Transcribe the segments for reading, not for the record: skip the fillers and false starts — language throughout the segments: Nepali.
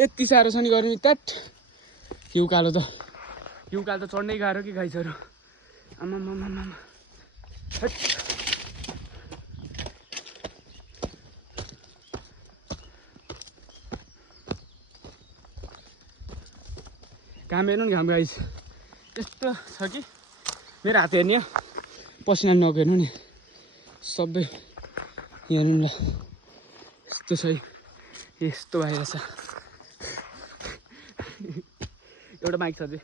यति साह्रो छ नि गर्मी त्याट हिउँ कालो त चढ्नै गाह्रो कि गाइसहरू आमामामामा घाम हेर्नु नि घाम गाइस यस्तो छ कि मेरो हात हेर्ने हो पसिना नगेर्नु नि सबै हेर्नु ल यस्तो छ यस्तो भएर छ एउटा बाइक छ चाहिँ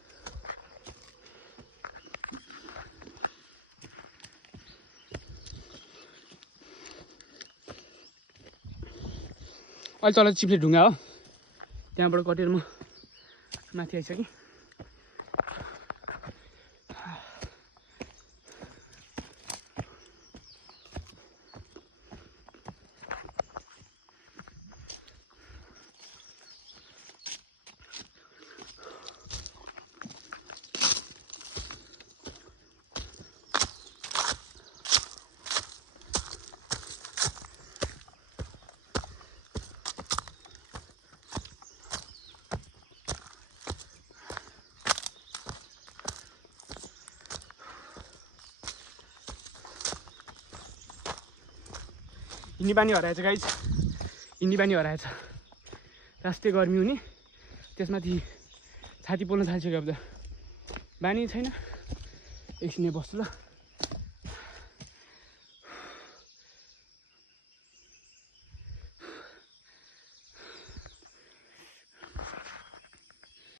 अहिले तल चिप्ले ढुङ्गा हो त्यहाँबाट कटेर म माथि आइसकेँ हिँड्ने बानी हराएछ गाइस हिँड्ने बानी हराएछ राष्ट्रिय गर्मी हुने त्यसमाथि छाती पोल्न थालिसक्यो अब त बानी छैन एकछिन बस्छु ल